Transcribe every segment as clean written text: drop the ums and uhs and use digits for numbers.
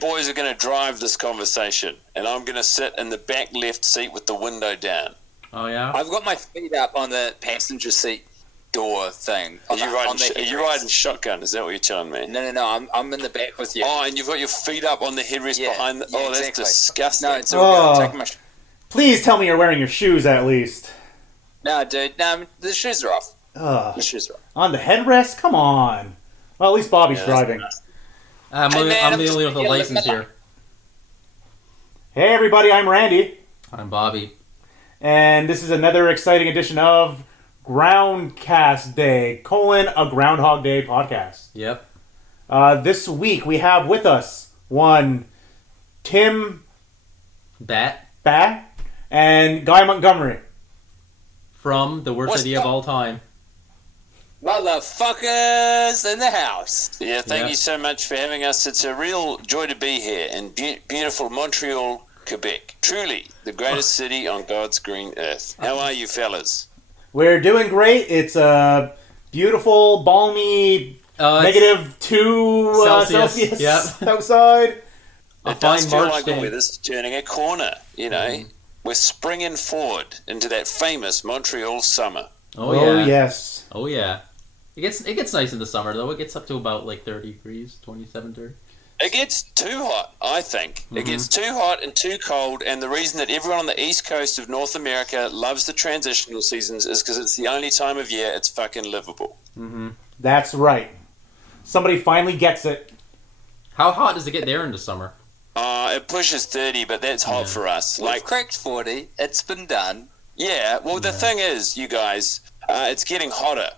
boys are going to drive this conversation, and I'm going to sit in the back left seat with the window down. Oh, yeah? I've got my feet up on the passenger seat door thing. Are you riding shotgun? Is that what you're telling me? No. I'm in the back with you. Oh, and you've got your feet up on the headrest behind. That's exactly. disgusting. No, it's all good. Take my Please tell me you're wearing your shoes at least. No, dude. No, the shoes are off. The shoes are off. On the headrest? Come on. Well, at least Bobby's driving. I'm the only with the license here. Hey, everybody. I'm Randy. I'm Bobby. And this is another exciting edition of Groundcast Day, a Groundhog Day podcast. Yep. This week we have with us one Tim Bat and Guy Montgomery. From the worst idea of all time. Motherfuckers in the house. Yeah, thank you so much for having us. It's a real joy to be here in beautiful Montreal, Quebec. Truly, the greatest city on God's green earth. How are you, fellas? We're doing great. It's a beautiful, balmy, -2 Celsius outside. It does feel like the weather's turning a corner, you know. We're springing forward into that famous Montreal summer. Oh, yeah. Yes. Oh, yeah. It gets nice in the summer, though. It gets up to about, 30 degrees, 27, 30. It gets too hot, I think. It gets too hot and too cold, and the reason that everyone on the east coast of North America loves the transitional seasons is because it's the only time of year it's fucking livable. Mm-hmm. That's right. Somebody finally gets it. How hot does it get there in the summer? It pushes 30, but that's hot for us. We've cracked 40. It's been done. Yeah, well, the thing is, you guys, it's getting hotter.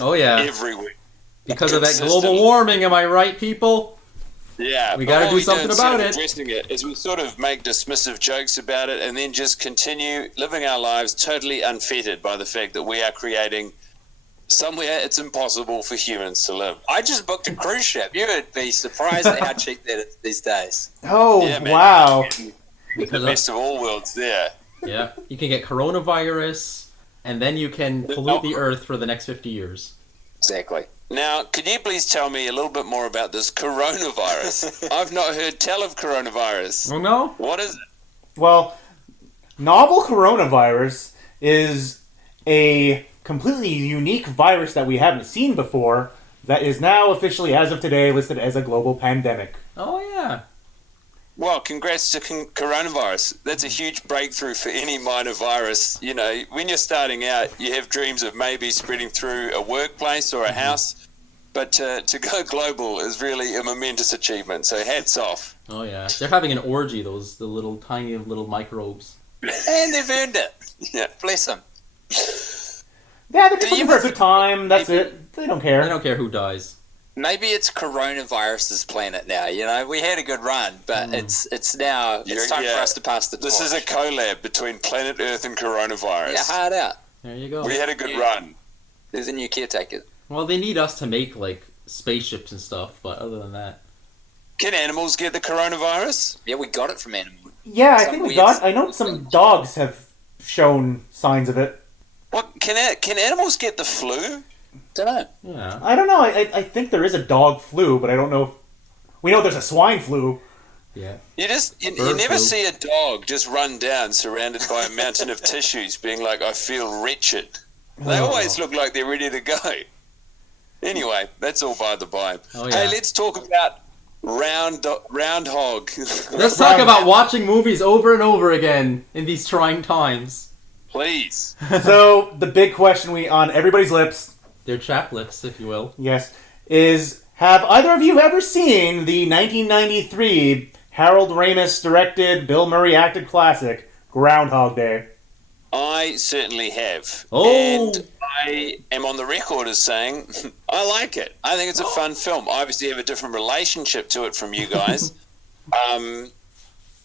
Oh, yeah. Every week. Because of that global warming, am I right, people? Yeah. We gotta do something about it. Addressing it is we sort of make dismissive jokes about it and then just continue living our lives totally unfettered by the fact that we are creating somewhere it's impossible for humans to live. I just booked a cruise ship. You would be surprised at how cheap that is these days. Oh, yeah, man, wow. The best of all worlds there. Yeah. You can get coronavirus, and then you can pollute the earth for the next 50 years. Exactly. Now, could you please tell me a little bit more about this coronavirus? I've not heard tell of coronavirus. Oh, no? What is it? Well, novel coronavirus is a completely unique virus that we haven't seen before that is now officially, as of today, listed as a global pandemic. Oh, yeah. Well, congrats to coronavirus. That's a huge breakthrough for any minor virus. You know, when you're starting out, you have dreams of maybe spreading through a workplace or a house, but to go global is really a momentous achievement, so hats off. Oh, yeah. They're having an orgy, the little tiny little microbes. And they've earned it. Yeah. Bless them. Yeah, they're just looking for a good time. That's it. They don't care. They don't care who dies. Maybe it's coronavirus's planet now. You know, we had a good run, but it's now it's time for us to pass the torch. This is a collab between planet Earth and coronavirus. Yeah, hard out. There you go. We had a good run. There's a new caretaker. Well, they need us to make, spaceships and stuff, but other than that... Can animals get the coronavirus? Yeah, we got it from animals. Yeah, I think we got... I know some dogs have shown signs of it. What, can animals get the flu? Don't know. Yeah. I don't know. I think there is a dog flu, but I don't know if... We know there's a swine flu. Yeah. You never see a dog just run down surrounded by a mountain of tissues being like, I feel wretched. They always look like they're ready to go. Anyway, that's all by the by. Oh, yeah. Hey, let's talk about Roundhog. Let's talk about watching movies over and over again in these trying times. Please. So, the big question on everybody's lips... Their chap lips, if you will. Yes. Is, have either of you ever seen the 1993 Harold Ramis directed, Bill Murray acted classic, Groundhog Day? I certainly have. Oh. And I am on the record as saying, I like it. I think it's a fun film. I obviously have a different relationship to it from you guys.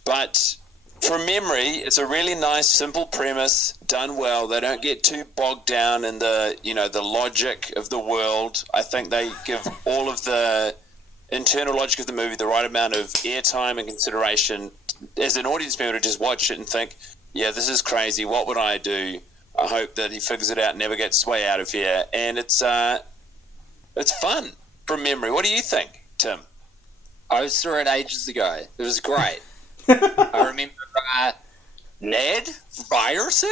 But from memory, it's a really nice, simple premise, done well. They don't get too bogged down in the logic of the world. I think they give all of the internal logic of the movie the right amount of airtime and consideration. As an audience member to just watch it and think, yeah, this is crazy. What would I do? I hope that he figures it out and never gets his way out of here. And it's fun from memory. What do you think, Tim? I saw it ages ago. It was great. I remember Ned Ryerson?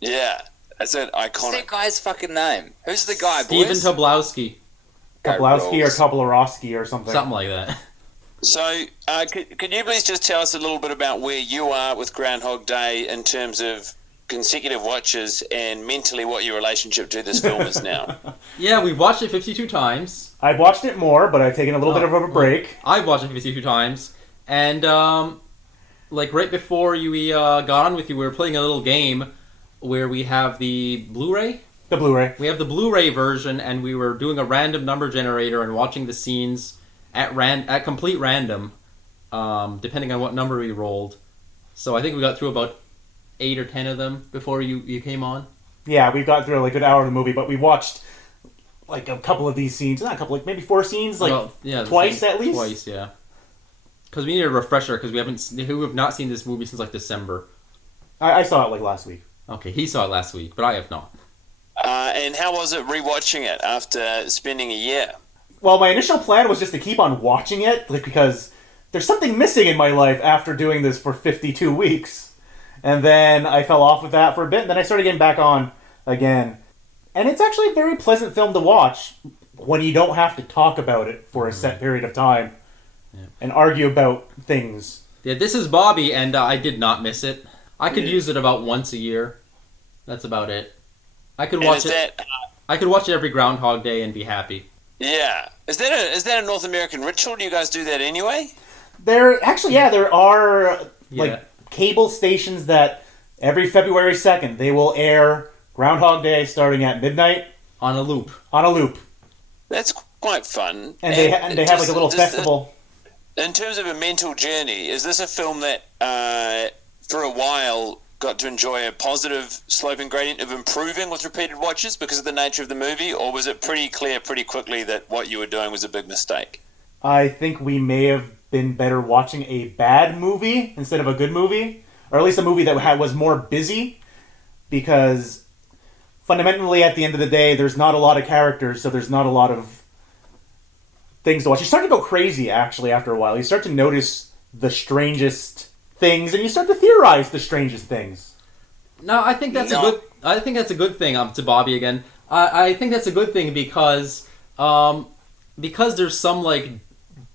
Yeah, that's an What's iconic. that guy's fucking name? Who's the guy, Steven boys? Tobolowsky. Tobolowsky or Tobolowski or something. Something like that. So, could you please just tell us a little bit about where you are with Groundhog Day in terms of consecutive watches and mentally what your relationship to this film is now? Yeah, we've watched it 52 times. I've watched it more, but I've taken a little bit of a break. I've watched it 52 times. And, like, right before we got on with you, we were playing a little game where we have the Blu-ray. The Blu-ray. We have the Blu-ray version, and we were doing a random number generator and watching the scenes at complete random, depending on what number we rolled. So I think we got through about 8 or 10 of them before you came on. Yeah, we got through like a good hour of the movie, but we watched like a couple of these scenes. Not a couple, like maybe 4 scenes, twice at least. Twice, yeah. Because we need a refresher, because we have not seen this movie since like December. I saw it like last week. Okay, he saw it last week, but I have not. And how was it rewatching it after spending a year? Well, my initial plan was just to keep on watching it, like because there's something missing in my life after doing this for 52 weeks. And then I fell off with that for a bit, and then I started getting back on again. And it's actually a very pleasant film to watch when you don't have to talk about it for a set period of time and argue about things. Yeah, this is Bobby, and I did not miss it. I could use it about once a year. That's about it. I could watch it. I could watch it every Groundhog Day and be happy. Yeah. Is that a North American ritual? Do you guys do that anyway? There are cable stations that every February 2nd they will air Groundhog Day starting at midnight on a loop. That's quite fun. And they have like a little festival. In terms of a mental journey, is this a film that for a while got to enjoy a positive sloping gradient of improving with repeated watches because of the nature of the movie, or was it pretty clear pretty quickly that what you were doing was a big mistake? I think we may have been better watching a bad movie instead of a good movie, or at least a movie that was more busy, because fundamentally at the end of the day there's not a lot of characters, so there's not a lot of things to watch. You start to go crazy actually after a while. You start to notice the strangest things, and you start to theorize the strangest things. No, I think that's a good thing. To Bobby again. I think that's a good thing because there's some like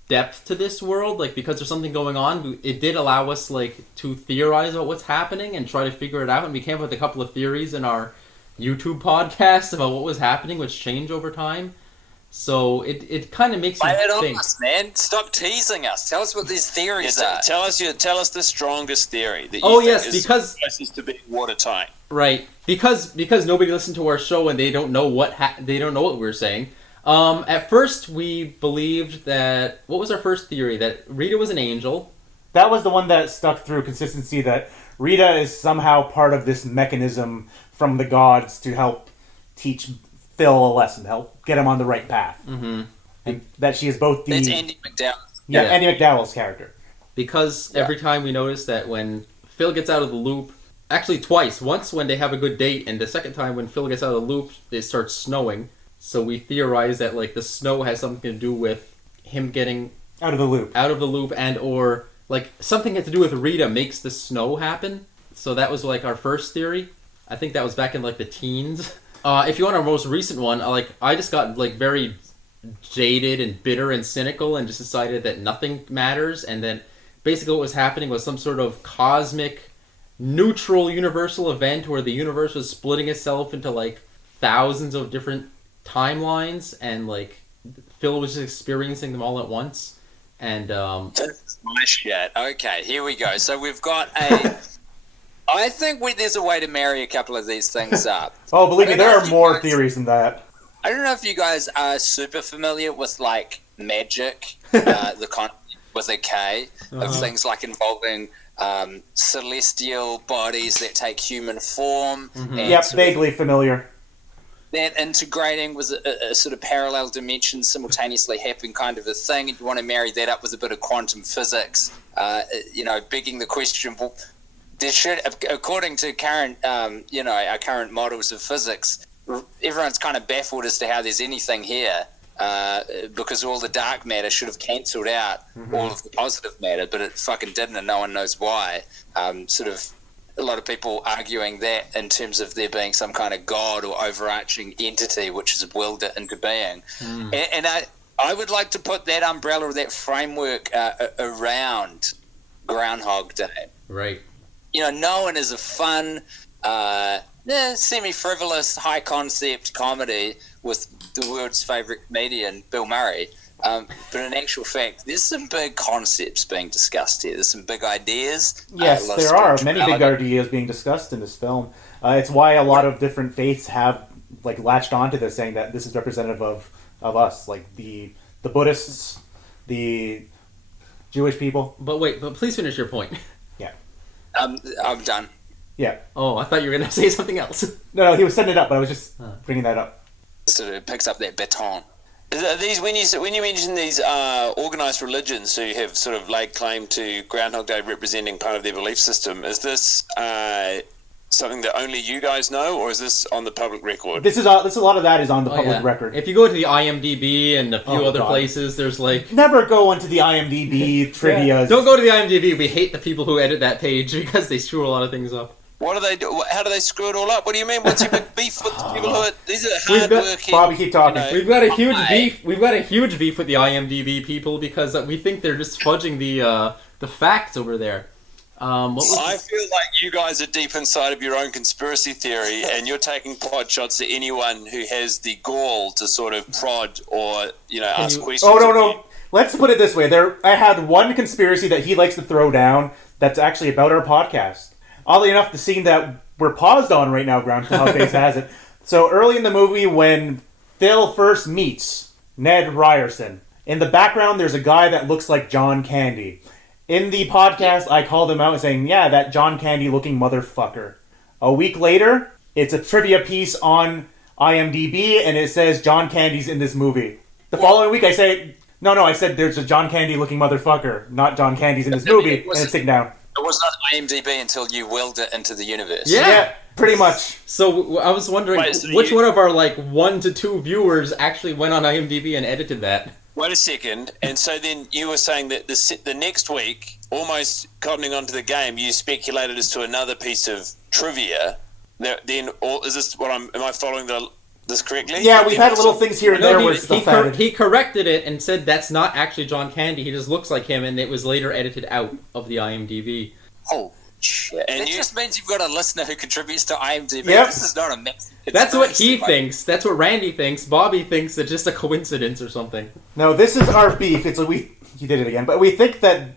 depth to this world, like because there's something going on. It did allow us like to theorize about what's happening and try to figure it out. And we came up with a couple of theories in our YouTube podcast about what was happening, which changed over time. So it kind of makes you think. On us, man. Stop teasing us. Tell us what these theories are. Tell us the strongest theory that you think is closest to being watertight. Right, because nobody listened to our show and they don't know what we're saying. At first, we believed that what was our first theory? That Rita was an angel. That was the one that stuck through consistency. That Rita is somehow part of this mechanism from the gods to help teach Phil a lesson, help get him on the right path. Mm-hmm. And that she is both the... That's Andy McDowell. Yeah, Andy McDowell's character. Because every time we notice that when Phil gets out of the loop, actually twice, once when they have a good date, and the second time when Phil gets out of the loop, it starts snowing. So we theorize that like the snow has something to do with him getting... Out of the loop, and or like something had to do with Rita makes the snow happen. So that was like our first theory. I think that was back in like the teens. If you want our most recent one, I just got like very jaded and bitter and cynical and just decided that nothing matters, and then basically what was happening was some sort of cosmic neutral universal event where the universe was splitting itself into like thousands of different timelines, and like Phil was just experiencing them all at once. And that's my shit. Okay, here we go. So we've got a I think there's a way to marry a couple of these things up. Oh, believe me, there are more theories than that. I don't know if you guys are super familiar with, like, magic, the concept with a K, of things like involving celestial bodies that take human form. Mm-hmm. Yep, vaguely familiar. That integrating with a sort of parallel dimension simultaneously happening kind of a thing, and you want to marry that up with a bit of quantum physics, begging the question, well, there should, according to current, our current models of physics, everyone's kind of baffled as to how there's anything here. because all the dark matter should have cancelled out all of the positive matter, but it fucking didn't, and no one knows why. Sort of a lot of people arguing that in terms of there being some kind of god or overarching entity which has willed it into being. And I would like to put that umbrella or that framework around Groundhog Day. Right. Known as a fun, semi-frivolous, high-concept comedy with the world's favourite comedian, Bill Murray. But in actual fact, there's some big concepts being discussed here. There's some big ideas. Yes, there are many big ideas being discussed in this film. It's why a lot of different faiths have latched onto this, saying that this is representative of us, like the Buddhists, the Jewish people. But please finish your point. Yeah. I'm done. Yeah. Oh, I thought you were going to say something else. No, he was setting it up, but I was just bringing that up. So it picks up that baton. Are these when you mention these organized religions who have sort of laid claim to Groundhog Day representing part of their belief system, is this something that only you guys know, or is this on the public record? This is a lot of that is on the public record. If you go to the IMDb and a few other places, there's never go into the IMDb trivia. Don't go to the IMDb. We hate the people who edit that page because they screw a lot of things up. What do they do? How do they screw it all up? What do you mean? What's your big beef with the people who are... These are hard-working... Bobby, keep talking. We've got a huge beef. We've got a huge beef with the IMDb people because we think they're just fudging the facts over there. I feel like you guys are deep inside of your own conspiracy theory, and you're taking pot shots at anyone who has the gall to sort of prod or ask questions. Oh no! Let's put it this way: I had one conspiracy that he likes to throw down that's actually about our podcast. Oddly enough, the scene that we're paused on right now, Groundcast has it. So early in the movie, when Phil first meets Ned Ryerson, in the background there's a guy that looks like John Candy. In the podcast, I called him out saying, yeah, that John Candy-looking motherfucker. A week later, it's a trivia piece on IMDb, and it says John Candy's in this movie. The following week, I say, I said there's a John Candy-looking motherfucker, not John Candy's in this movie, and it's taken down. It was not IMDb until you willed it into the universe. Yeah, pretty much. So I was wondering, which one of our 1 to 2 viewers actually went on IMDb and edited that? Wait a second. And so then you were saying that the next week, almost cottoning onto the game, you speculated as to another piece of trivia. Then, is this what am I following this correctly? Yeah, we've had little things here and there where stuff added. He corrected it and said that's not actually John Candy. He just looks like him, and it was later edited out of the IMDb. Oh, shit. And it just means you've got a listener who contributes to IMDb. Yep. This is not a mix. That's what he thinks. That's what Randy thinks. Bobby thinks it's just a coincidence or something. No, this is our beef. He did it again. But we think that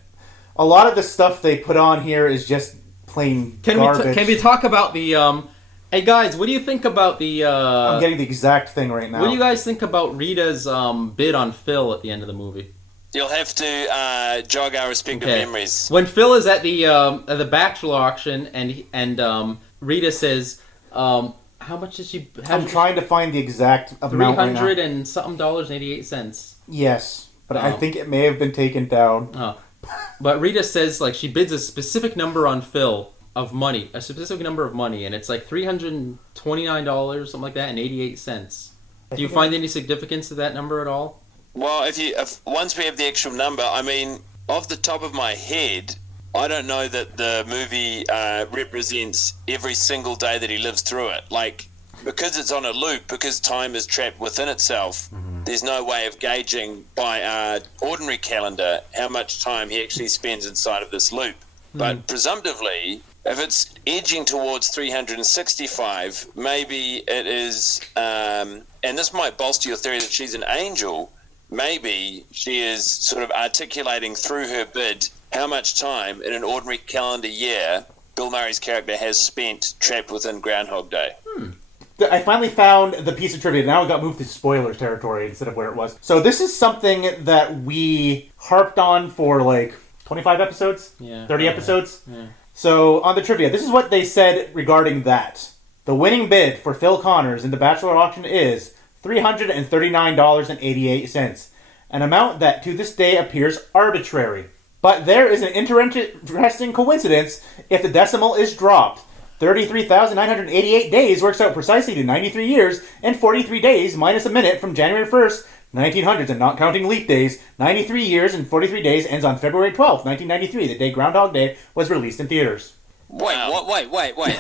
a lot of the stuff they put on here is just plain garbage. Can we talk about the... Hey guys, what do you think about the... I'm getting the exact thing right now. What do you guys think about Rita's bid on Phil at the end of the movie? You'll have to jog our respective memories. When Phil is at the bachelor auction and Rita says, how much did she... I'm trying to find the exact amount right now. $300 and something $88. Yes, but I think it may have been taken down. Oh. But Rita says she bids a specific number on Phil of money, a specific number of money, and it's $329, something like that, and 88 cents. Do you find any significance to that number at all? Well, if once we have the actual number, I mean, off the top of my head, I don't know that the movie represents every single day that he lives through it. Because it's on a loop, because time is trapped within itself, there's no way of gauging by our ordinary calendar how much time he actually spends inside of this loop. But presumptively, if it's edging towards 365, maybe it is, and this might bolster your theory that she's an angel, maybe she is sort of articulating through her bid how much time in an ordinary calendar year Bill Murray's character has spent trapped within Groundhog Day. I finally found the piece of trivia. Now it got moved to spoilers territory instead of where it was. So this is something that we harped on for 25 episodes? 30 episodes? Yeah. So on the trivia, this is what they said regarding that. The winning bid for Phil Connors in the Bachelor auction is $339.88, an amount that to this day appears arbitrary. But there is an interesting coincidence if the decimal is dropped. 33,988 days works out precisely to 93 years and 43 days minus a minute from January 1st 1900s, and not counting leap days, 93 years and 43 days, ends on February 12th, 1993, the day Groundhog Day was released in theaters. Wait, what? Hold on, what?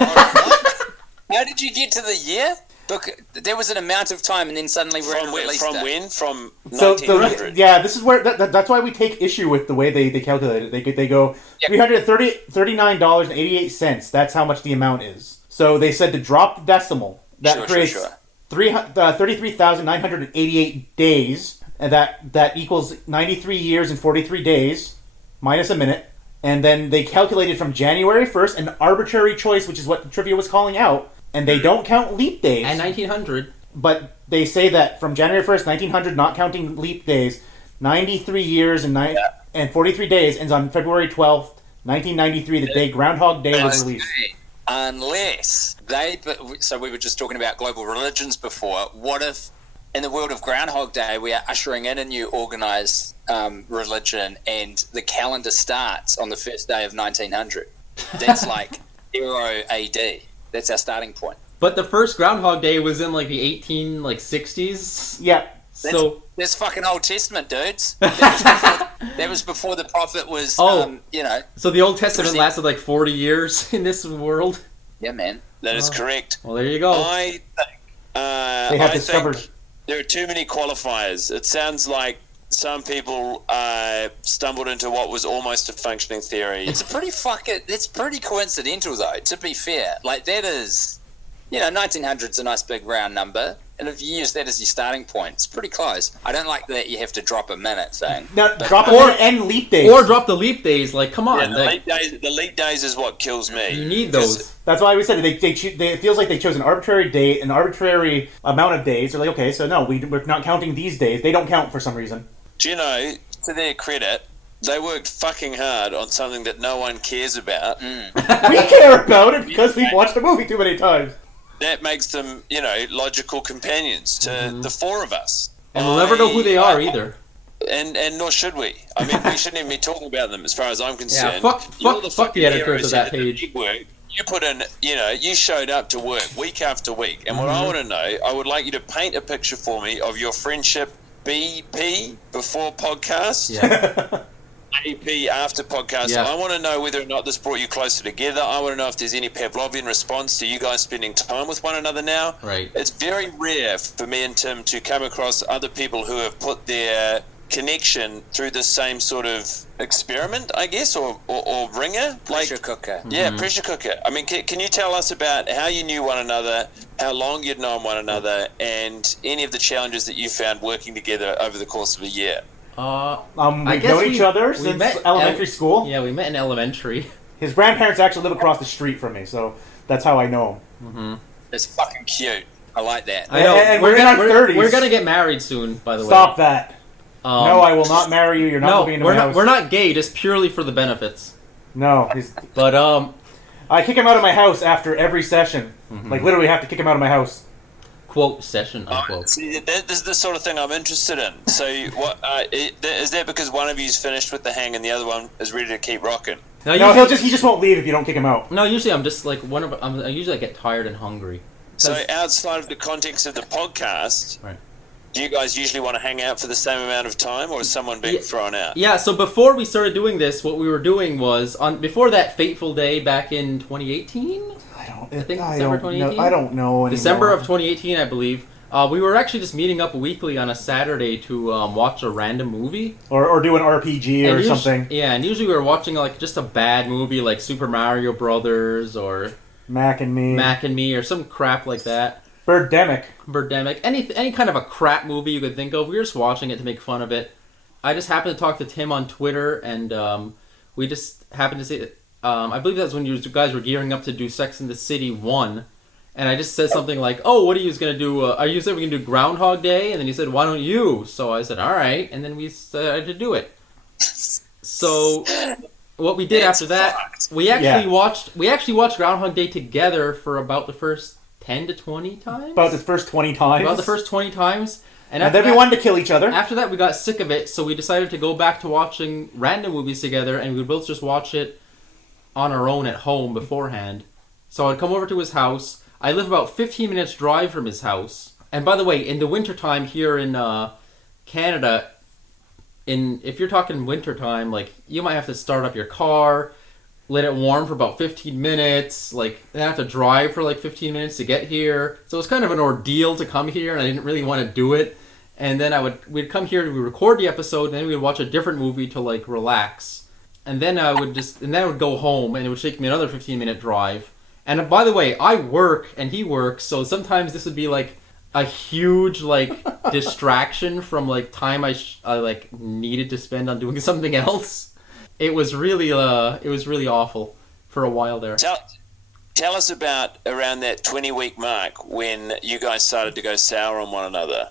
How did you get to the year? Look, there was an amount of time, and then suddenly we're at a release from date. when? From So, 1900. yeah, this is where that's why we take issue with the way they calculate it. They go $339.88. That's how much the amount is. So they said to drop the decimal. That creates 33,988 days, and that equals 93 years and 43 days minus a minute. And then they calculated from January 1st, an arbitrary choice, which is what the trivia was calling out. And they don't count leap days. And 1900. But they say that from January 1st, 1900, not counting leap days, 93 years and 43 days ends on February 12th, 1993, the day Groundhog Day was released. Unless so we were just talking about global religions before. What if, in the world of Groundhog Day, we are ushering in a new organized religion, and the calendar starts on the first day of 1900? That's like 0 AD. That's our starting point. But the first Groundhog Day was in like the 60s. Yeah. That's fucking Old Testament, dudes. That was before the prophet was, So the Old Testament lasted like 40 years in this world? Yeah, man. That is correct. Well, there you go. I think They have discovered. think there are too many qualifiers. It sounds like some people stumbled into what was almost a functioning theory. It's pretty coincidental, though, to be fair. Like, that is, 1900's a nice big round number, and if you use that as your starting point, it's pretty close. I don't like that you have to drop a minute thing. Now, drop a minute and leap days. Or drop the leap days. Like, come on. Yeah, the leap days is what kills me. You need those. That's why we said it feels like they chose an arbitrary date, an arbitrary amount of days. They're like, okay, so no, we're not counting these days. They don't count for some reason. Do you know, to their credit, they worked fucking hard on something that no one cares about. We care about it because we've watched the movie too many times. That makes them, logical companions to the four of us. And we'll never know who they are either. And nor should we. I mean, we shouldn't even be talking about them as far as I'm concerned. Yeah, fuck the editors of that page. You put in, you showed up to work week after week. And what I want to know, I would like you to paint a picture for me of your friendship BP before podcast. Yeah. AP after podcast. Yeah. I want to know whether or not this brought you closer together. I want to know if there's any Pavlovian response to you guys spending time with one another now. Right. It's very rare for me and Tim to come across other people who have put their connection through the same sort of experiment, I guess, or ringer. Pressure cooker. Yeah, pressure cooker. I mean, can you tell us about how you knew one another, how long you'd known one another, and any of the challenges that you found working together over the course of a year? We've known each other since elementary school. Yeah, we met in elementary. His grandparents actually live across the street from me, so that's how I know him. It's fucking cute. I like that. I know. And we're in our 30s. We're gonna get married soon, by the way. Stop that. No, I will not marry you. You're not moving into my house. We're not gay, just purely for the benefits. No. But, I kick him out of my house after every session. Like, literally have to kick him out of my house. Quote, session, unquote. See, this is the sort of thing I'm interested in. So, is that because one of you's finished with the hang and the other one is ready to keep rocking? No, he just won't leave if you don't kick him out. No, usually I'm just like I usually get tired and hungry. So, outside of the context of the podcast, right. Do you guys usually want to hang out for the same amount of time, or is someone being thrown out? Yeah, so before we started doing this, what we were doing was, before that fateful day back in 2018? I think December 2018? I don't know anymore. December of 2018, I believe. We were actually just meeting up weekly on a Saturday to watch a random movie. Or do an RPG or something. Yeah, and usually we were watching like just a bad movie like Super Mario Brothers or Mac and Me or some crap like that. Birdemic. Any kind of a crap movie you could think of. We were just watching it to make fun of it. I just happened to talk to Tim on Twitter, and we just happened to say that I believe that's when you guys were gearing up to do Sex and the City 1. And I just said something like, "Oh, what are you going to do? Are you saying we're going to do Groundhog Day?" And then he said, "Why don't you?" So I said, "All right." And then we decided to do it. So what we did after that, we actually watched Groundhog Day together for about the first 10 to 20 times. About the first 20 times. And then we wanted to kill each other. After that, we got sick of it, so we decided to go back to watching random movies together, and we would both just watch it on our own at home beforehand. So I'd come over to his house. I live about 15 minutes drive from his house. And by the way, in the wintertime here in Canada, if you're talking wintertime, like, you might have to start up your car, let it warm for about 15 minutes, like, then have to drive for like 15 minutes to get here. So it was kind of an ordeal to come here, and I didn't really want to do it. And then we'd come here, we'd record the episode, and then we'd watch a different movie to like relax. And then I would go home, and it would take me another 15-minute drive. And by the way, I work and he works, so sometimes this would be like a huge like distraction from like time I like needed to spend on doing something else. It was really awful for a while there. Tell us about around that 20-week mark when you guys started to go sour on one another.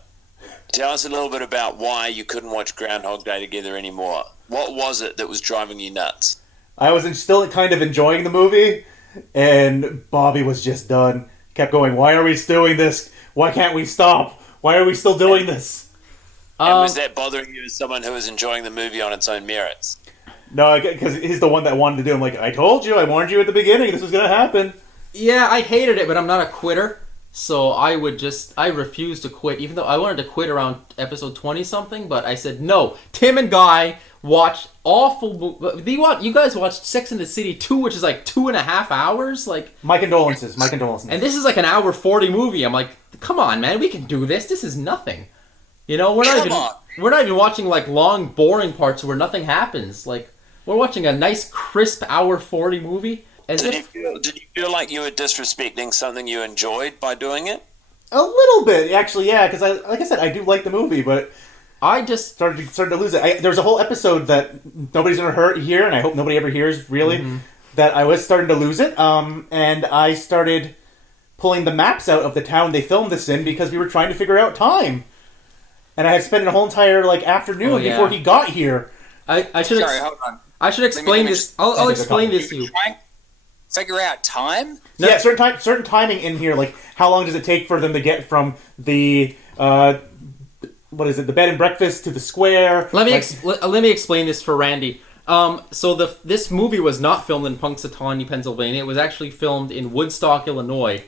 Tell us a little bit about why you couldn't watch Groundhog Day together anymore. What was it that was driving you nuts? I was still kind of enjoying the movie, and Bobby was just done. Kept going, why are we doing this? Why can't we stop? Why are we still doing this? And was that bothering you as someone who was enjoying the movie on its own merits? No, because he's the one that wanted to do it. I'm like, I told you, I warned you at the beginning, this was going to happen. Yeah, I hated it, but I'm not a quitter. So I refused to quit, even though I wanted to quit around episode 20-something, but I said, no, Tim and Guy watched awful... You guys watched Sex and the City 2, which is like 2.5 hours? Like, My condolences. And this is like an hour 40 movie. I'm like, come on, man, we can do this. This is nothing. You know, we're not even watching like long, boring parts where nothing happens. Like, we're watching a nice, crisp hour 40 movie. Did you feel like you were disrespecting something you enjoyed by doing it? A little bit, actually, yeah, because like I said, I do like the movie, but I just started to lose it. There's a whole episode that nobody's going to hear, and I hope nobody ever hears, really, that I was starting to lose it, and I started pulling the maps out of the town they filmed this in because we were trying to figure out time. And I had spent a whole entire afternoon before he got here. Sorry, hold on. I should explain this. I'll explain this to you. Figure out time? No. Yeah, certain timing in here, like how long does it take for them to get from the the bed and breakfast to the square? Let me explain this for Randy. So this movie was not filmed in Punxsutawney, Pennsylvania. It was actually filmed in Woodstock, Illinois.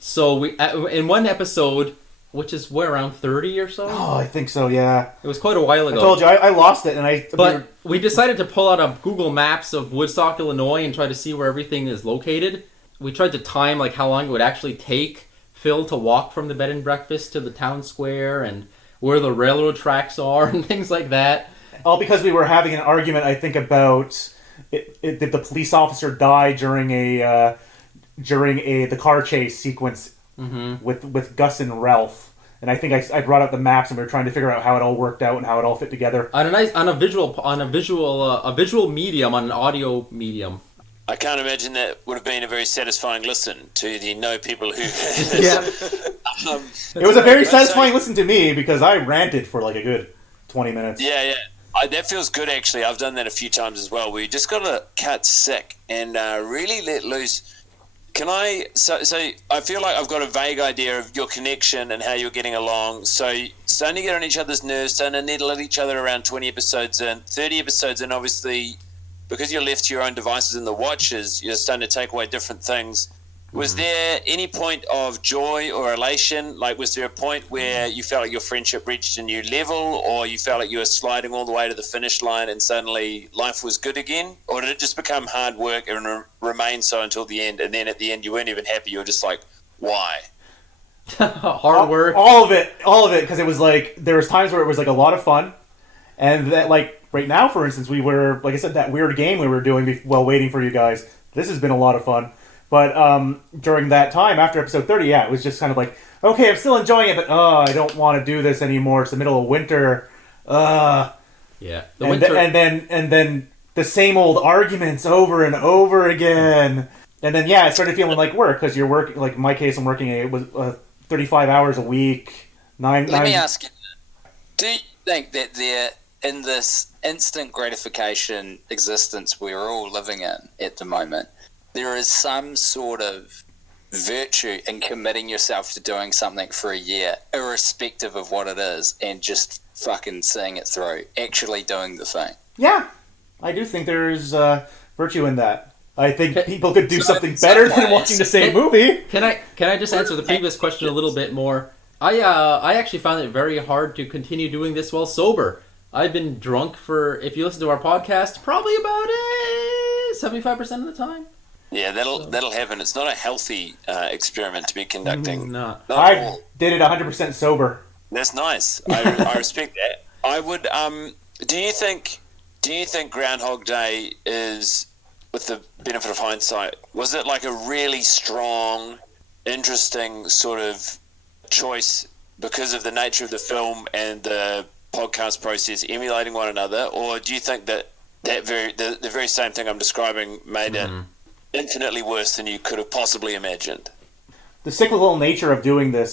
So we in one episode, which is around 30 or so. Oh, I think so. Yeah, it was quite a while ago. I told you I lost it, and we decided to pull out a Google Maps of Woodstock, Illinois, and try to see where everything is located. We tried to time how long it would actually take Phil to walk from the bed and breakfast to the town square, and where the railroad tracks are, and things like that. All because we were having an argument, I think, about did the police officer die during the car chase sequence with Gus and Ralph. And I think I brought out the maps, and we were trying to figure out how it all worked out and how it all fit together. On a visual medium, on an audio medium. I can't imagine that would have been a very satisfying listen to the people who... Yeah. It was a very satisfying listen to me, because I ranted for a good 20 minutes. Yeah. That feels good, actually. I've done that a few times as well, where you just got to cut sick and really let loose. So I feel like I've got a vague idea of your connection and how you're getting along. So starting to get on each other's nerves, starting to needle at each other around 20 episodes in, 30 episodes in, obviously, because you're left to your own devices and the watches, you're starting to take away different things. Was there any point of joy or elation? Was there a point where you felt like your friendship reached a new level, or you felt like you were sliding all the way to the finish line and suddenly life was good again? Or did it just become hard work and remain so until the end, and then at the end you weren't even happy, you were just like, why? Hard work. All of it, because it was there was times where it was a lot of fun, and that right now, for instance, we were, like I said, that weird game we were doing while waiting for you guys. This has been a lot of fun. But during that time, after episode 30, it was just kind of okay, I'm still enjoying it, but I don't want to do this anymore. It's the middle of winter. Yeah. Winter. And then the same old arguments over and over again. And then, it started feeling like work, because you're working, in my case, I'm working 35 hours a week. Let me ask you, do you think that in this instant gratification existence we're all living in at the moment, there is some sort of virtue in committing yourself to doing something for a year, irrespective of what it is, and just fucking seeing it through, actually doing the thing? Yeah, I do think there's virtue in that. I think people could do something better than watching the same movie. Can I just answer the previous question a little bit more? I actually found it very hard to continue doing this while sober. I've been drunk for, if you listen to our podcast, probably about 75% of the time. Yeah, that'll happen. It's not a healthy experiment to be conducting. Not. I did it 100% sober. That's nice. I respect that. I would. Do you think Groundhog Day is, with the benefit of hindsight, was it like a really strong, interesting sort of choice because of the nature of the film and the podcast process emulating one another, or do you think that the very same thing I'm describing made it infinitely worse than you could have possibly imagined? The cyclical nature of doing this,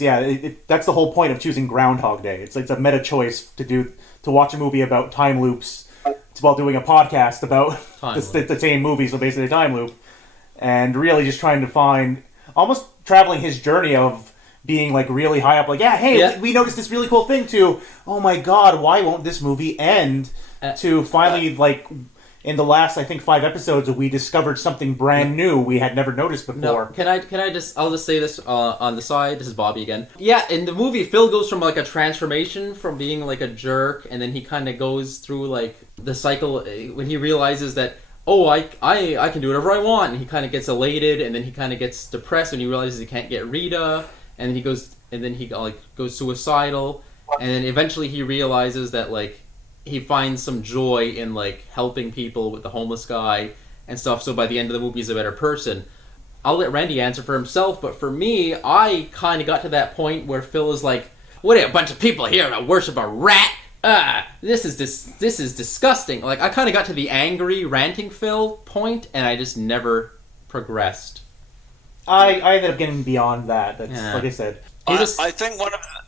that's the whole point of choosing Groundhog Day. It's a meta choice to watch a movie about time loops while doing a podcast about the same movie, so basically a time loop, and really just trying to find, almost traveling his journey of being like really high up, like, we noticed this really cool thing, to, oh my god, why won't this movie end, to finally, like, in the last, I think, 5 episodes, we discovered something brand new we had never noticed before. No, I'll just say this on the side. This is Bobby again. Yeah, in the movie, Phil goes from, like, a transformation from being, like, a jerk, and then he kind of goes through, like, the cycle when he realizes that, oh, I can do whatever I want, and he kind of gets elated, and then he kind of gets depressed when he realizes he can't get Rita, and then he goes suicidal, and then eventually he realizes that, like, he finds some joy in, like, helping people with the homeless guy and stuff, so by the end of the movie he's a better person. I'll let Randy answer for himself, but for me, I kind of got to that point where Phil is like, what are a bunch of people here to worship a rat? This is disgusting. Like, I kind of got to the angry, ranting Phil point, and I just never progressed. I ended up getting beyond that. That's like I said. I think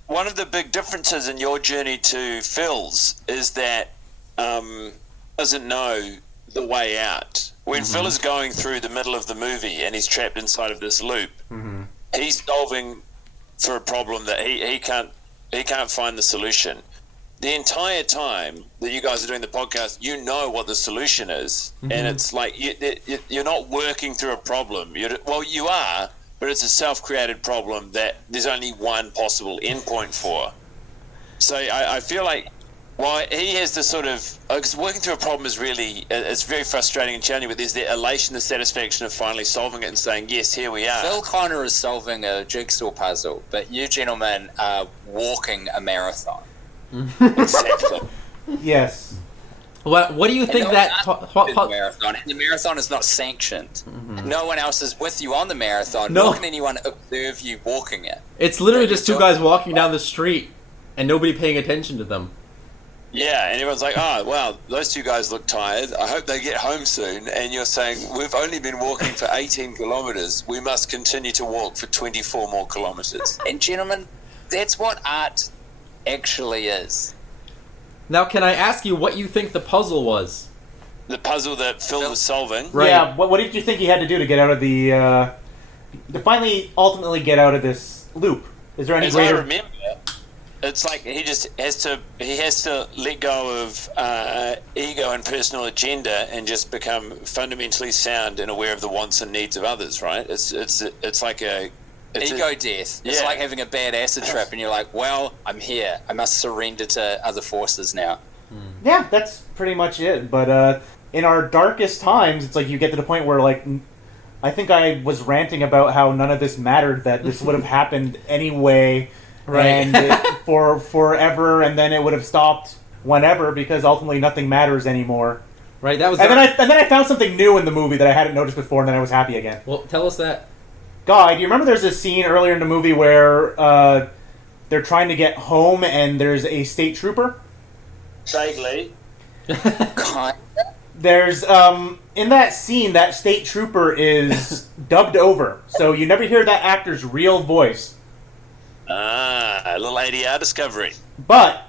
one of the big differences in your journey to Phil's is that doesn't know the way out. When Phil is going through the middle of the movie and he's trapped inside of this loop, he's solving for a problem that he can't find the solution. The entire time that you guys are doing the podcast, you know what the solution is, and it's like you're not working through a problem. You are, but it's a self-created problem that there's only one possible endpoint for. So I feel like while he has this sort of, because working through a problem is really, it's very frustrating and challenging, but there's the elation, the satisfaction of finally solving it and saying, yes, here we are. Phil Connor is solving a jigsaw puzzle, but you gentlemen are walking a marathon. Exactly. Yes. What do you think that... The marathon is not sanctioned. No one else is with you on the marathon. Nor can anyone observe you walking it. It's literally just two guys walking down the street and nobody paying attention to them. Yeah, and everyone's like, oh, wow, those two guys look tired. I hope they get home soon. And you're saying, we've only been walking for 18 kilometers. We must continue to walk for 24 more kilometers. And gentlemen, that's what art actually is. Now, can I ask you what you think the puzzle was? The puzzle that Phil was solving? Right. Yeah, what did you think he had to do to get out of the... to finally, ultimately get out of this loop? Is there any greater... I remember, it's like he has to let go of ego and personal agenda and just become fundamentally sound and aware of the wants and needs of others, right? It's like a... Ego death. It's like having a bad acid trip and you're like, well, I'm here. I must surrender to other forces now. Yeah, that's pretty much it. But in our darkest times, it's like you get to the point where, like, I think I was ranting about how none of this mattered, that this would have happened anyway, right? And for forever, and then it would have stopped whenever, because ultimately nothing matters anymore. Right. That was. And then I found something new in the movie that I hadn't noticed before, and then I was happy again. Well, tell us that. God, do you remember there's this scene earlier in the movie where they're trying to get home and there's a state trooper? Vaguely. There's, in that scene, that state trooper is dubbed over, so you never hear that actor's real voice. A little ADR discovery. But,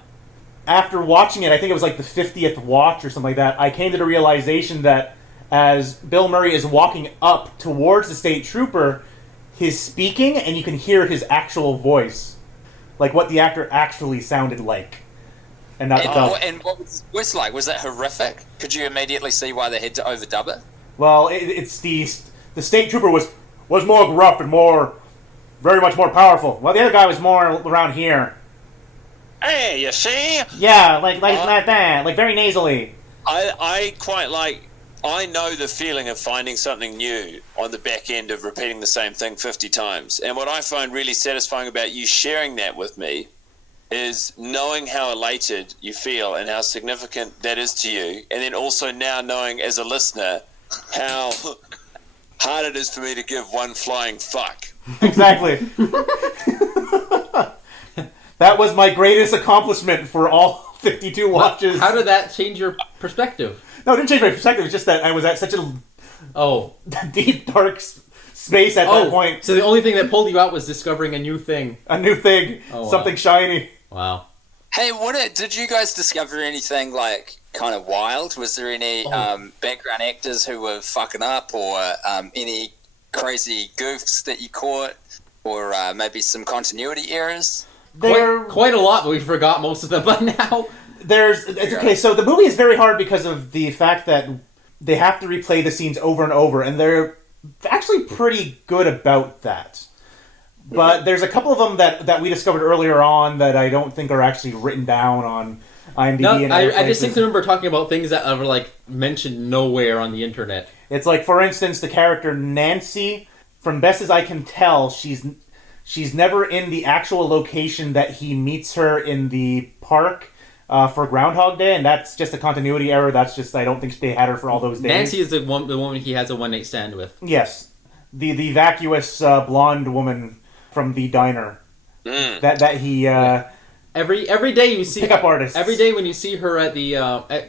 after watching it, I think it was like the 50th watch or something like that, I came to the realization that as Bill Murray is walking up towards the state trooper, he's speaking, and you can hear his actual voice. Like what the actor actually sounded like. And not and what was his voice like? Was it horrific? Could you immediately see why they had to overdub it? Well, it's the state trooper was more gruff and more very much more powerful. Well, the other guy was more around here. Hey, you see? Yeah, like that, like very nasally. I quite like... I know the feeling of finding something new on the back end of repeating the same thing 50 times. And what I find really satisfying about you sharing that with me is knowing how elated you feel and how significant that is to you. And then also now knowing as a listener how hard it is for me to give one flying fuck. Exactly. That was my greatest accomplishment for all 52 watches. How did that change your perspective? No, it didn't change my perspective. It's just that I was at such a deep, dark space at that point. So the only thing that pulled you out was discovering a new thing. A new thing. Something shiny. Wow. Hey, did you guys discover anything, like, kind of wild? Was there any background actors who were fucking up, or any crazy goofs that you caught, or maybe some continuity errors? Quite a lot, but we forgot most of them by now. Okay, so the movie is very hard because of the fact that they have to replay the scenes over and over, and they're actually pretty good about that. But there's a couple of them that we discovered earlier on that I don't think are actually written down on IMDb. No, I just think I remember talking about things that were like mentioned nowhere on the internet. It's like, for instance, the character Nancy. From best as I can tell, she's never in the actual location that he meets her in the park for Groundhog Day, and that's just a continuity error. That's just, I don't think they had her for all those days. Nancy is the woman he has a one-night stand with. Yes. The vacuous blonde woman from the diner. That he... Every day you see pickup artist. Every day when you see her at the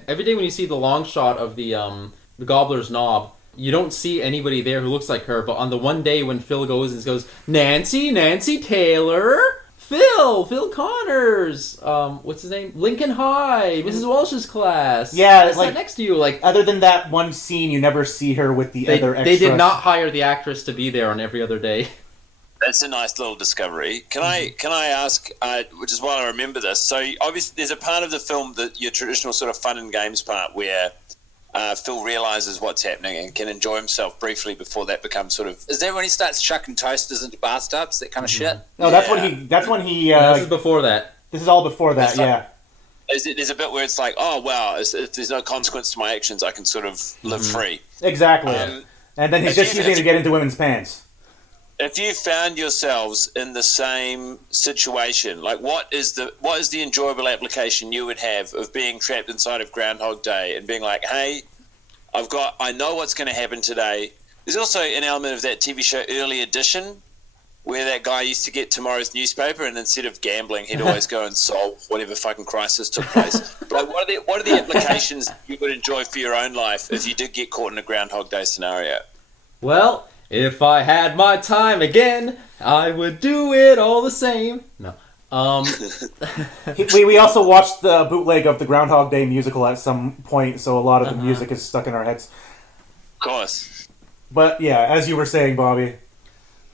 every day when you see the long shot of the Gobbler's Knob, you don't see anybody there who looks like her. But on the one day when Phil goes and goes, Nancy Taylor, Phil Connors, what's his name? Lincoln High, Mrs. Walsh's class. Yeah, that's like next to you. Like, other than that one scene, you never see her with the other extras. They did not hire the actress to be there on every other day. That's a nice little discovery. Can I ask, which is why I remember this, so obviously there's a part of the film, that your traditional sort of fun and games part, where Phil realizes what's happening and can enjoy himself briefly before that becomes sort of... Is that when he starts chucking toasters into bathtubs, that kind of shit? No, that's when he... this is before that. This is all before that, yeah. There's a bit where it's like, oh, wow, if there's no consequence to my actions, I can sort of live free. Exactly. And then he's just using it to get into women's pants. If you found yourselves in the same situation, like what is the enjoyable application you would have of being trapped inside of Groundhog Day and being like, hey, I know what's going to happen today. There's also an element of that TV show Early Edition, where that guy used to get tomorrow's newspaper, and instead of gambling, he'd always go and solve whatever fucking crisis took place. But like, what are the applications you would enjoy for your own life if you did get caught in a Groundhog Day scenario? Well, if I had my time again, I would do it all the same. No. We also watched the bootleg of the Groundhog Day musical at some point, so a lot of the music is stuck in our heads. Of course. But yeah, as you were saying, Bobby.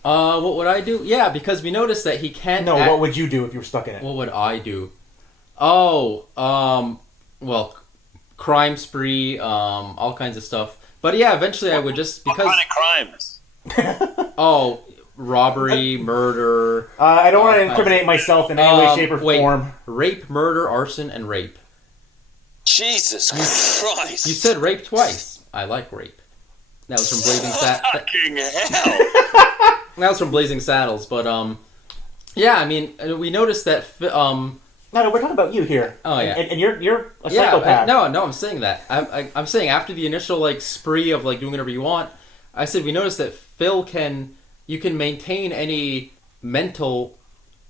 What would I do? Yeah, because we noticed that he can't... No, what would you do if you were stuck in it? What would I do? Well, crime spree, all kinds of stuff. But yeah, eventually I would just... What kind of crimes? Robbery, murder... I don't want to incriminate myself in any way, shape, or form. Rape, murder, arson, and rape. Jesus Christ. You said rape twice. I like rape. That was from Blazing Saddles. Fucking hell. That was from Blazing Saddles, but yeah, I mean, we noticed that No, we're talking about you here. Oh yeah, and you're a psychopath. No, I'm saying that. I'm saying after the initial like spree of like doing whatever you want, I said we noticed that you can maintain any mental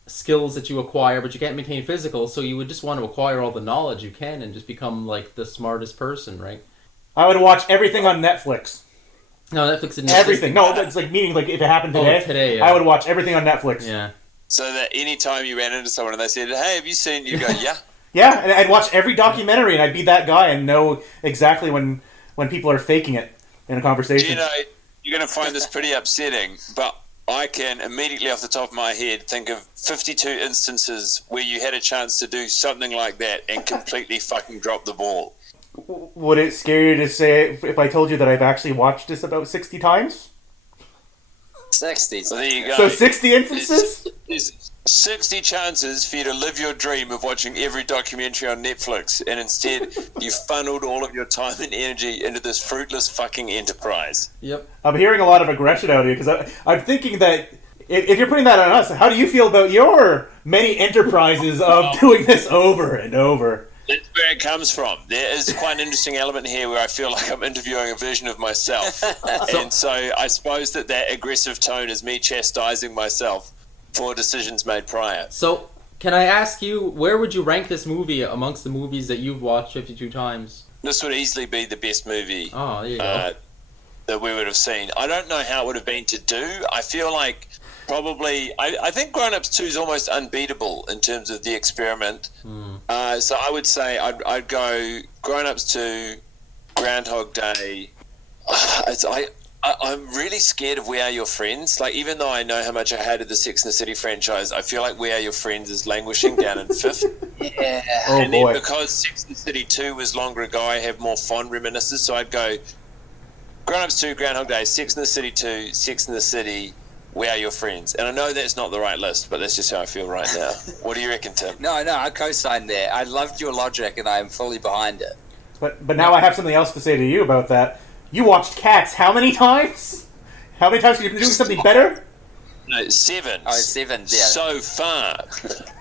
skills that you acquire, but you can't maintain physical. So you would just want to acquire all the knowledge you can and just become like the smartest person, right? I would watch everything on Netflix. No, Netflix didn't. Everything. No, it's like meaning like if it happened today. Yeah. I would watch everything on Netflix. Yeah. So that any time you ran into someone and they said, "Hey, have you seen?" You go, "Yeah." Yeah, and I'd watch every documentary and I'd be that guy and know exactly when people are faking it in a conversation. You know, you're going to find this pretty upsetting, but I can immediately off the top of my head think of 52 instances where you had a chance to do something like that and completely fucking drop the ball. Would it scare you to say if I told you that I've actually watched this about 60 times? 60s. So there you go. So 60 instances? There's 60 chances for you to live your dream of watching every documentary on Netflix, and instead you funneled all of your time and energy into this fruitless fucking enterprise. Yep. I'm hearing a lot of aggression out of you because I'm thinking that if you're putting that on us, how do you feel about your many enterprises of doing this over and over? That's where it comes from. There is quite an interesting element here where I feel like I'm interviewing a version of myself. And so I suppose that aggressive tone is me chastising myself for decisions made prior. So, can I ask you, where would you rank this movie amongst the movies that you've watched 52 times? This would easily be the best movie Oh, there you go. that we would have seen. I don't know how it would have been to do. I feel like probably... I think Grown Ups 2 is almost unbeatable in terms of the experiment. So I would say I'd go Grown Ups 2, Groundhog Day. I'm really scared of We Are Your Friends. Like, even though I know how much I hated the Sex and the City franchise, I feel like We Are Your Friends is languishing down in fifth. Yeah. Oh, And boy. then because Sex and the City 2 was longer ago, I have more fond reminiscences. So I'd go Grown Ups 2, Groundhog Day, Sex and the City 2, Sex and the City, We Are Your Friends. And I know that's not the right list, but that's just how I feel right now. What do you reckon, Tim? No, I co-signed there. I loved your logic, and I am fully behind it. But now I have something else to say to you about that. You watched Cats how many times? How many times have you been doing something better? No, 7. Oh, 7, yeah. So far,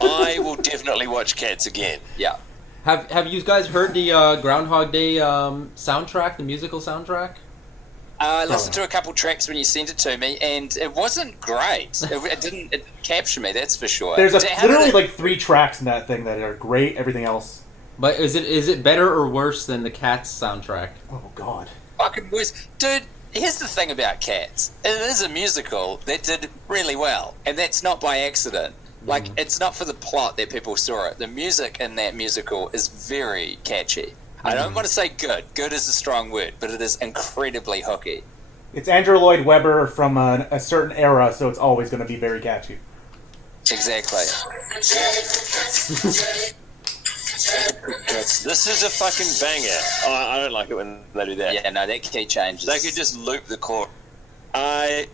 I will definitely watch Cats again. Yeah. Have you guys heard the Groundhog Day soundtrack, the musical soundtrack? I listened to a couple tracks when you sent it to me, and it wasn't great. It didn't capture me, that's for sure. There's How did literally it- like 3 tracks in that thing that are great. Everything else, But is it better or worse than the Cats soundtrack? oh god. fucking worse. Dude, here's the thing about Cats. It is a musical that did really well, and that's not by accident. Like, it's not for the plot that people saw it. The music in that musical is very catchy. I don't want to say good. Good is a strong word, but it is incredibly hooky. It's Andrew Lloyd Webber from a certain era, so it's always going to be very catchy. Exactly. This is a fucking banger. Oh, I don't like it when they do that. Yeah, no, that key changes. They could just loop the chord. Cats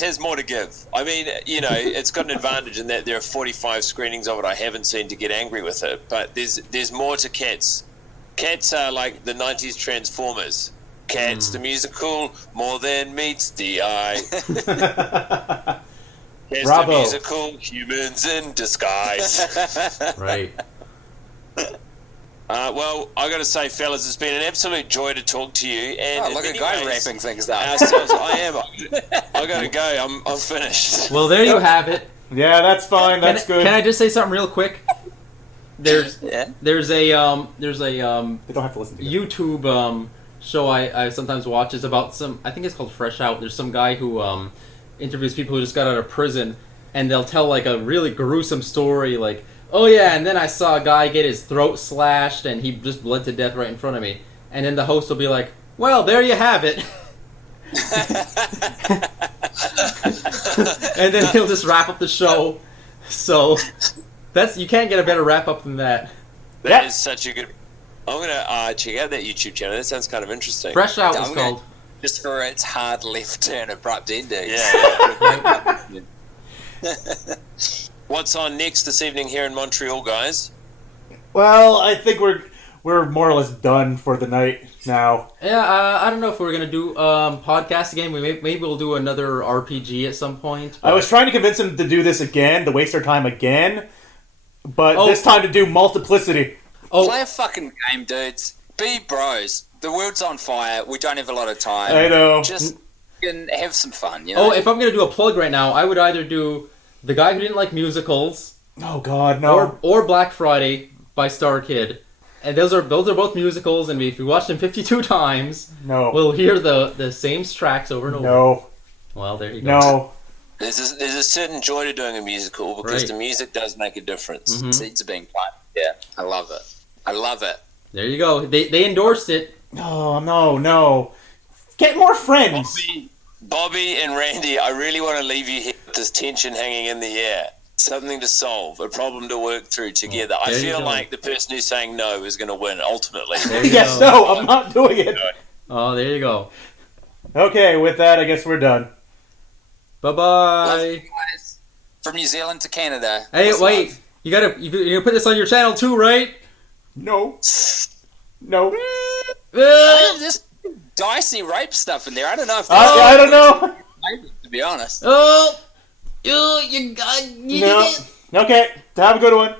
has more to give. I mean, you know, it's got an advantage in that there are 45 screenings of it I haven't seen to get angry with it, but there's more to Cats. Cats are like the 90s Transformers. Cats, the musical, more than meets the eye. Cats, Bravo. the musical, humans in disguise. Right. Well, I got to say, fellas, it's been an absolute joy to talk to you. And Oh, in look at many guy ways, wrapping things up. ourselves, I am. I got to go. I'm finished. Well, there you have it. Yeah, that's fine. That's good. Can I just say something real quick? There's Yeah. there's a They don't have to listen to you. YouTube show I sometimes watch is about some, I think it's called Fresh Out. There's some guy who interviews people who just got out of prison, and they'll tell like a really gruesome story, like, oh yeah, and then I saw a guy get his throat slashed and he just bled to death right in front of me. And then the host will be like, well, there you have it. And then he'll just wrap up the show. So you can't get a better wrap up than that. That Yeah. is such a good. I'm gonna check out that YouTube channel. That sounds kind of interesting. Fresh Out Yeah, was I'm gonna- called. Just for its hard left turn, abrupt ending. Yeah. What's on next this evening here in Montreal, guys? Well, I think we're more or less done for the night now. Yeah, I don't know if we're gonna do podcast again. Maybe we'll do another RPG at some point. I was trying to convince him to do this again, to waste our time again, but Oh. this time to do multiplicity. Play a fucking game, dudes. Be bros. The world's on fire. We don't have a lot of time. I know. Just fucking have some fun, you know? Oh, if I'm gonna do a plug right now, I would either do The Guy Who Didn't Like Musicals Oh God, no. or Black Friday by Star Kid. And those are both musicals, and if we watch them 52 times, No. we'll hear the same tracks over and over. No. Well, there you go. No. There's a certain joy to doing a musical because Right. the music does make a difference. Mhm. Seeds are being planted. Yeah, I love it. I love it. There you go. They endorsed it. No, no. Get more friends. Bobby and Randy, I really want to leave you here with this tension hanging in the air. Something to solve, a problem to work through together. I There you feel go. like the person who's saying no is going to win ultimately. There you Yes, go. no, I'm not doing it. Oh, there you go. Okay, with that, I guess we're done. Bye Love you bye. guys. From New Zealand to Canada. Hey, What's wait. love? You're gonna put this on your channel too, right? No. No. There's dicey rape stuff in there. I don't know if that's I don't know. to be honest. Oh, you got No. Okay. Have a good one.